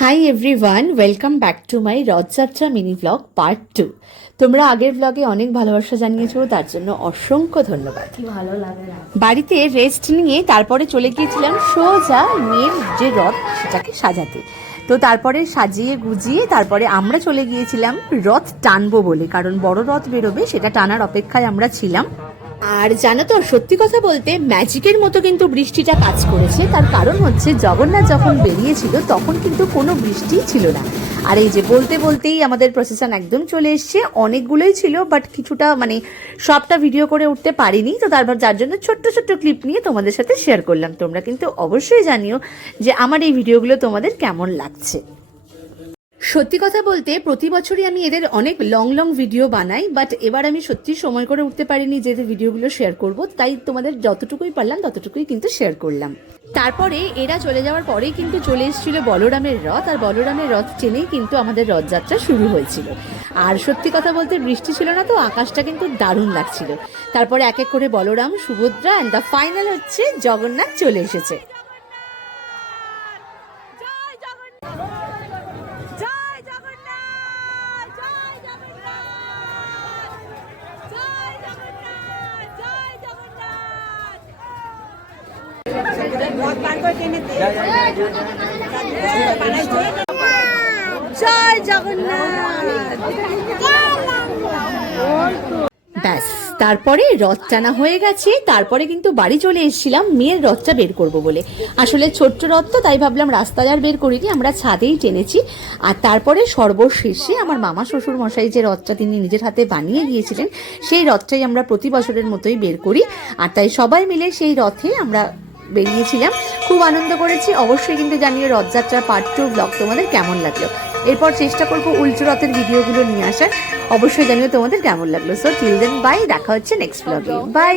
High everyone, welcome back to my Rathyatra mini blog part 2। তোমরা আগের ব্লগে অনেক ভালোবাসা জানিয়েছো, তার জন্য অসংখ্য ধন্যবাদ। ভালো লাগে না। বাড়িতে রেস্ট নিয়ে তারপরে চলে গিয়েছিলাম সোজা মেয়ের যে রথ সেটাকে সাজাতে। তো তারপরে সাজিয়ে গুজিয়ে তারপরে আমরা চলে গিয়েছিলাম রথ টানবো বলে, কারণ বড় রথ বেরোবে সেটা টানার অপেক্ষায় আমরা ছিলাম। আর জানো তো, সত্যি কথা বলতে ম্যাজিকের মতো কিন্তু বৃষ্টিটা কাজ করেছে। তার কারণ হচ্ছে জগন্নাথ যখন বেরিয়েছিল তখন কিন্তু কোনো বৃষ্টি ছিল না। আর এই যে বলতে বলতেই আমাদের প্রসেশন একদম চলে এসছে। অনেকগুলোই ছিল, বাট কিছুটা সবটা ভিডিও করে উঠতে পারিনি। তো তারপর যার জন্য ছোট্ট ছোট্ট ক্লিপ নিয়ে তোমাদের সাথে শেয়ার করলাম। তোমরা কিন্তু অবশ্যই জানিও যে আমার এই ভিডিওগুলো তোমাদের কেমন লাগছে। সত্যি কথা বলতে প্রতি বছরই আমি এদের অনেক লং লং ভিডিও বানাই, বাট এবার আমি সত্যি সময় করে উঠতে পারিনি যে এদের ভিডিওগুলো শেয়ার করব। তাই তোমাদের যতটুকুই পারলাম ততটুকুই কিন্তু শেয়ার করলাম। তারপরে এরা চলে যাওয়ার পরেই কিন্তু চলে এসেছিল বলরামের রথ, আর বলরামের রথ টেনেই কিন্তু আমাদের রথযাত্রা শুরু হয়েছিল। আর সত্যি কথা বলতে বৃষ্টি ছিল না, তো আকাশটা কিন্তু দারুণ লাগছিল। তারপরে এক এক করে Balram, Subhadra and the final হচ্ছে জগন্নাথ চলে এসেছে। জয় জগন্নাথ। ব্যাস, তারপরে রথ টানা হয়ে গেছে। তারপরে কিন্তু বাড়ি চলে এসেছিলাম মেয়ের রথটা বের করব বলে। আসলে ছোট্ট রথ তো, তাই ভাবলাম রাস্তায় আর বের করিনি, আমরা ছাদেই টেনেছি। আর তারপরে সর্বশেষে আমার মামা শ্বশুর মশাই যে রথটা তিনি নিজের হাতে বানিয়ে দিয়েছিলেন, সেই রথটাই আমরা প্রতি বছরের মতোই বের করি। আর তাই সবাই মিলে সেই রথে আমরা বেরিয়েছিলাম, খুব আনন্দ করেছি। অবশ্যই কিন্তু জানিয়ে রথযাত্রা পার্ট 2 ব্লগ তোমাদের কেমন লাগলো। এরপর চেষ্টা করবো উল্টো রথের ভিডিওগুলো নিয়ে আসার। অবশ্যই জানিও তোমাদের কেমন লাগলো। সো টিল দেন বাই, দেখা হচ্ছে নেক্সট ব্লগে। বাই।